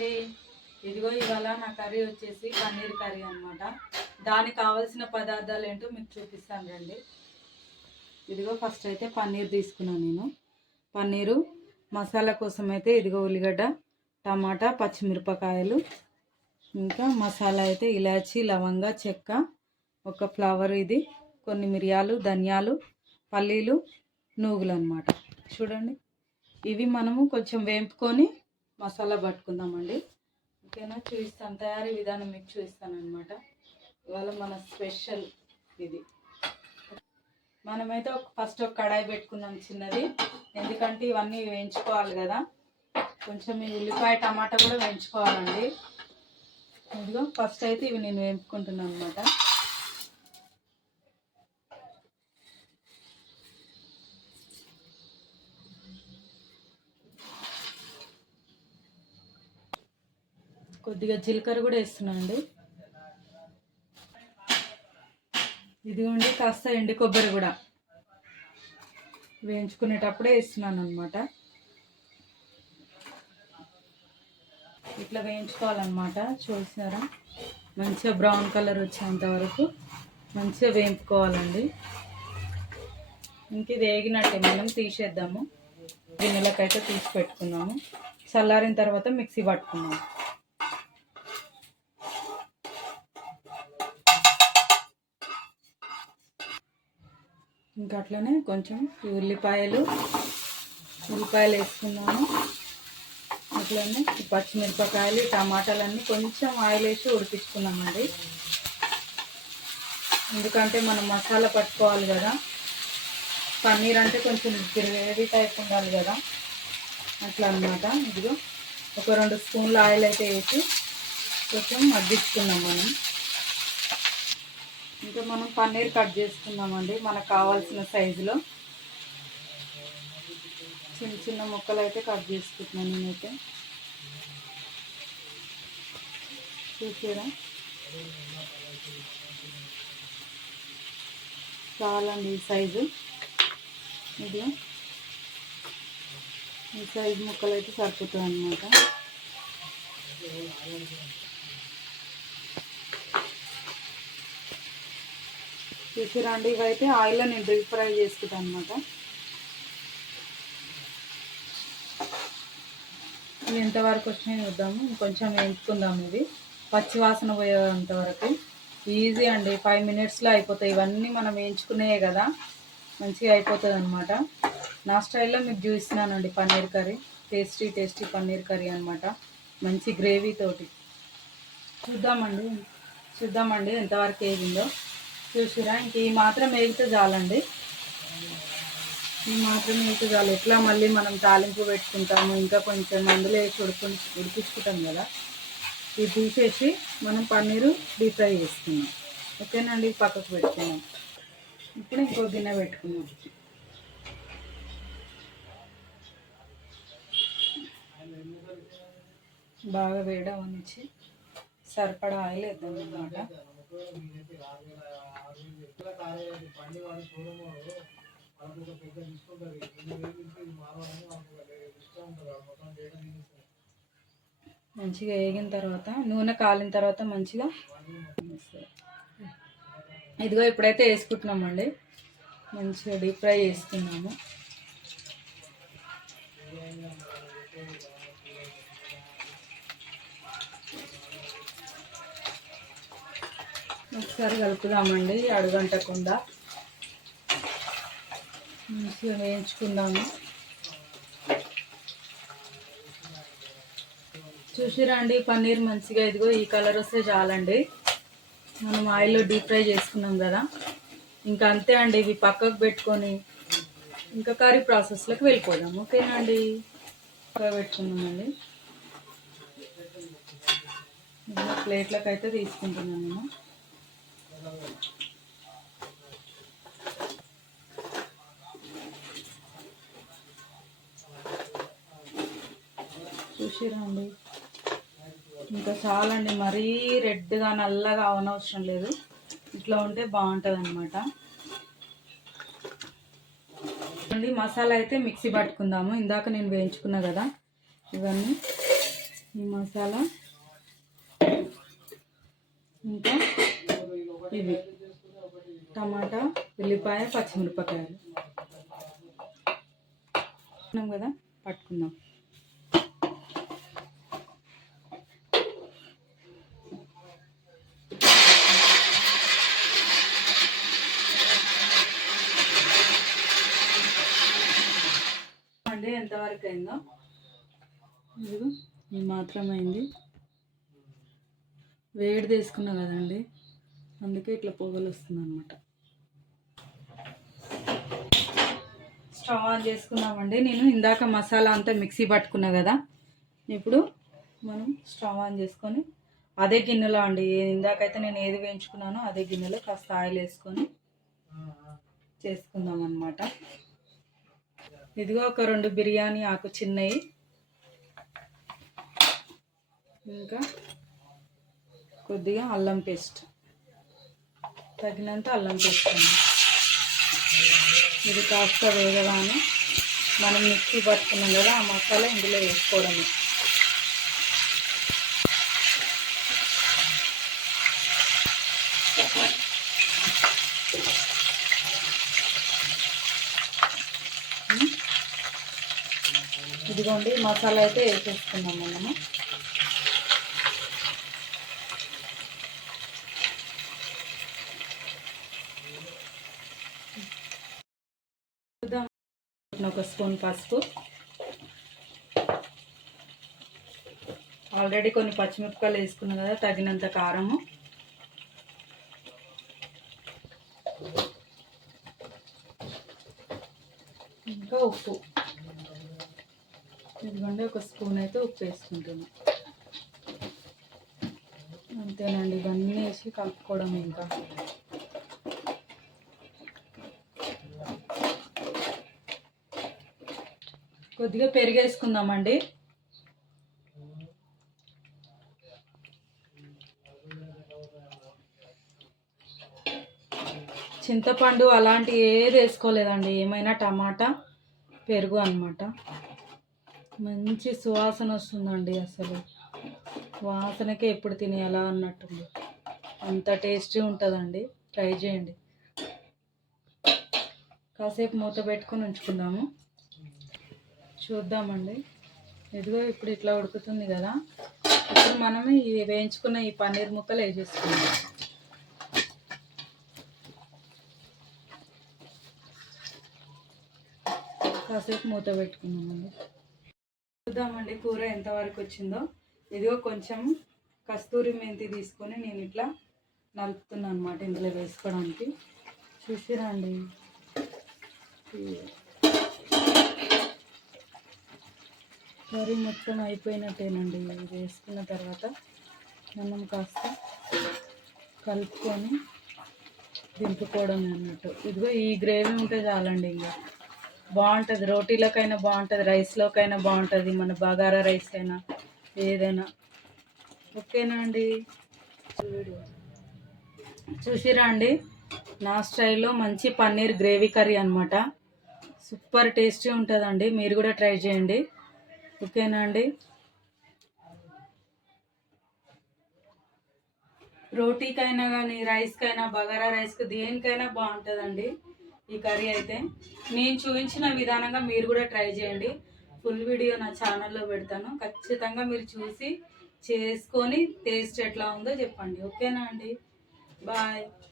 అండి. ఇదిగో ఇవాళ నా కర్రీ వచ్చేసి పన్నీర్ కర్రీ అనమాట. దానికి కావాల్సిన పదార్థాలు ఏంటో మీకు చూపిస్తాను రండి. ఇదిగో ఫస్ట్ అయితే పన్నీర్ తీసుకున్నాను నేను. పన్నీరు మసాలా కోసం అయితే ఇదిగో ఉల్లిగడ్డ, టమాటా, పచ్చిమిరపకాయలు, ఇంకా మసాలా అయితే ఇలాచి, లవంగ, చెక్క, ఒక ఫ్లవర్, ఇది కొన్ని మిరియాలు, ధనియాలు, పల్లీలు, నూగులు అనమాట. చూడండి, ఇవి మనము కొంచెం వేపుకొని మసాలా పట్టుకుందామండి. ఓకేనా, చూపిస్తాను తయారీ విధానం మీకు చూపిస్తాను అనమాట. ఇవాళ మన స్పెషల్ ఇది. మనమైతే ఫస్ట్ ఒక కడాయి పెట్టుకుందాం చిన్నది, ఎందుకంటే ఇవన్నీ వేయించుకోవాలి కదా. కొంచెం ఈ ఉల్లిపాయ టమాటా కూడా వేయించుకోవాలండి. ఇదిగో ఫస్ట్ అయితే ఇవి నేను వేపుకుంటున్నాను అనమాట. కొద్దిగా జీలకర్ర కూడా వేస్తున్నానండి. ఇదిగోండి కాస్త ఎండు కొబ్బరి కూడా వేయించుకునేటప్పుడే వేస్తున్నాను అనమాట. ఇట్లా వేయించుకోవాలన్నమాట. చూసారా, మంచిగా బ్రౌన్ కలర్ వచ్చేంత వరకు మంచిగా వేయించుకోవాలండి. ఇంక ఇది వేగినట్టే మనం తీసేద్దాము. గిన్నెలకైతే తీసి పెట్టుకున్నాము. చల్లారిన తర్వాత మిక్సీ పట్టుకున్నాము. ఇంకా అట్లనే కొంచెం ఉల్లిపాయలు వేసుకున్నాము. అట్లనే పచ్చిమిరపకాయలు, టమాటాలన్నీ కొంచెం ఆయిల్ వేసి ఉడికించుకున్నామండి. ఎందుకంటే మనం మసాలా పట్టుకోవాలి కదా. పన్నీర్ అంటే కొంచెం గ్రేవీ టైప్ ఉండాలి కదా, అట్లా అన్నమాట. ఇదిగో ఒక 2 స్పూన్ల ఆయిల్ అయితే వేసి కొంచెం మగ్గించుకున్నాం మనం. ఇంకా మనం పన్నీర్ కట్ చేసుకున్నామండి మనకు కావాల్సిన సైజులో. చిన్న చిన్న ముక్కలు అయితే కట్ చేసుకుంటున్నాను నేనైతే. చూసారా, చాలండి ఈ సైజు. ఇది ఈ సైజు ముక్కలు అయితే సరిపోతాయి అన్నమాట. చూసారా అండి, ఇవైతే ఆయిల్లో నేను డీప్ ఫ్రై చేసుకుంటాను అనమాట. ఇవి ఎంతవరకు వచ్చినాయి చూద్దాము. కొంచెం వేయించుకుందాము. ఇది పచ్చివాసన పోయేంత వరకు. ఈజీ అండి, 5 మినిట్స్లో అయిపోతాయి. ఇవన్నీ మనం వేయించుకునేవే కదా, మంచిగా అయిపోతుంది అనమాట. నా స్టైల్లో మీకు చూపిస్తున్నానండి paneer curry. Tasty paneer curry అనమాట, మంచి గ్రేవీ తోటి. చూద్దామండి ఎంతవరకు వేగిందో. చూసిరా, ఇంక ఈ మాత్రం వేగితే చాలండి. ఈ మాత్రం వేగితే చాలు. ఎట్లా మళ్ళీ మనం తాలింపు పెట్టుకుంటాము, ఇంకా కొంచెం అందులో వేసి ఉడికించుకుంటాం కదా. ఇది తీసేసి మనం పన్నీరు డీప్ ఫ్రై చేసుకున్నాం. ఓకేనండి, పక్కకు పెట్టుకున్నాం. ఇప్పుడు ఇంకో గిన్నె పెట్టుకున్నాం. బాగా వేడవనిచ్చి సరిపడా ఆయిల్ వేద్దాం అన్నమాట. మంచిగా వేగిన తర్వాత, నూనె కాలిన తర్వాత మంచిగా ఇదిగో ఇప్పుడైతే వేసుకుంటున్నామండి. మంచిగా డీప్ ఫ్రై చేసుకున్నాము. ఒకసారి కలుపుదామండి, అడుగంటకుండా మంచిగా వేయించుకుందాము. చూసిరండి, పన్నీర్ మంచిగా ఇదిగో ఈ కలర్ వస్తే చాలండి. మనం ఆయిల్లో డీప్ ఫ్రై చేసుకున్నాం కదా, ఇంకా అంతే అండి. ఇవి పక్కకు పెట్టుకొని ఇంకా కర్రీ ప్రాసెస్లోకి వెళ్ళిపోదాం. ఓకేనా అండి, పెట్టుకున్నామండి. ప్లేట్లకు అయితే తీసుకుంటున్నాను నేను. చూసిరండి, ఇంకా చాలండి. మరీ రెడ్గా నల్లగా అవనవసరం లేదు, ఇట్లా ఉంటే బాగుంటుంది అనమాట. మసాలా అయితే మిక్సీ పట్టుకుందాము. ఇందాక నేను వేయించుకున్నా కదా ఇవన్నీ, ఈ మసాలా, ఇంకా ఇవి టమాటా, ఉల్లిపాయ, పచ్చిమిరపకాయలు కదా పట్టుకుందాం. అండి ఎంతవరకు అయిందో ఇదిగో ఇది మాత్రం అయింది. వేడి తీసుకున్నా కదండి, అందుకే ఇట్లా పొగలు వస్తుంది అనమాట. స్టవ్ ఆన్ చేసుకున్నామండి. నేను ఇందాక మసాలా అంతా మిక్సీ పట్టుకున్నా కదా, ఇప్పుడు మనం స్టవ్ ఆన్ చేసుకొని అదే గిన్నెలో అండి, ఇందాకైతే నేను ఏది వేయించుకున్నానో అదే గిన్నెలో కాస్త ఆయిల్ వేసుకొని చేసుకుందాం అన్నమాట. ఇదిగో ఒక 2 బిర్యానీ ఆకు చిన్నవి, ఇంకా కొద్దిగా అల్లం పేస్ట్, తగినంత అల్లం పేస్ట్ అండి. ఇది కాస్త వేగగానే మనం మిక్సీ పట్టుకున్నాం కదా ఆ మసాలా ఇందులో వేసుకోవడమే. ఇదిగోండి మసాలా అయితే వేసేసుకున్నాం మనము. ఒక స్పూన్ పసుపు, ఆల్రెడీ కొన్ని పచ్చిమిరపకాయలు వేసుకున్నాం కదా, తగినంత కారము, ఇంకా ఉప్పు. ఇదిగోండి ఒక స్పూన్ అయితే ఉప్పు వేసుకుంటున్నాం. అంతేనండి, ఇవన్నీ వేసి కలుపుకోవడం. ఇంకా కొద్దిగా పెరుగు వేసుకుందామండి. చింతపండు అలాంటి ఏది వేసుకోలేదండి, ఏమైనా టమాటా, పెరుగు అన్నమాట. మంచి సువాసన వస్తుందండి, అసలు వాసనకే ఎప్పుడు తినేయాలా అన్నట్టుంది, అంత టేస్టీ ఉంటుందండి. ట్రై చేయండి. కాసేపు మూత పెట్టుకొని ఉంచుకుందాము, చూద్దామండి. ఇదిగో ఇప్పుడు ఇట్లా ఉడుకుతుంది కదా, ఇప్పుడు మనమే ఈ వేయించుకున్న ఈ పన్నీర్ ముక్కలు వేసేసుకుందాం. కాసేపు మూత పెట్టుకుందామండి. చూద్దామండి కూర ఎంతవరకు వచ్చిందో. ఇదిగో కొంచెం కస్తూరి మెంతి తీసుకొని నేను ఇట్లా నలుపుతున్నాను అనమాట ఇందులో వేసుకోవడానికి. చూసిరండి, కర్రీ మొత్తం అయిపోయినట్టేనండి. ఇది వేసుకున్న తర్వాత మనం కాస్త కలుపుకొని దింపుకోవడం అన్నట్టు. ఇదిగో ఈ గ్రేవీ ఉంటే చాలండి, ఇంకా బాగుంటుంది. రోటీలోకైనా బాగుంటుంది, రైస్లోకైనా బాగుంటుంది, మన బగారా రైస్ అయినా ఏదైనా. ఓకేనా అండి? చూసిరా అండి, నా స్టైల్లో మంచి పన్నీర్ గ్రేవీ కర్రీ అనమాట. సూపర్ టేస్టీ ఉంటుందండి, మీరు కూడా ట్రై చేయండి. ఓకేనా అండి? రోటీకైనా కానీ, రైస్కైనా, బగారా రైస్కి, దేనికైనా బాగుంటుందండి ఈ కర్రీ అయితే. నేను చూపించిన విధానంగా మీరు కూడా ట్రై చేయండి. ఫుల్ వీడియో నా ఛానల్లో పెడతాను, ఖచ్చితంగా మీరు చూసి చేసుకొని టేస్ట్ ఎట్లా ఉందో చెప్పండి. ఓకేనా అండి? బాయ్.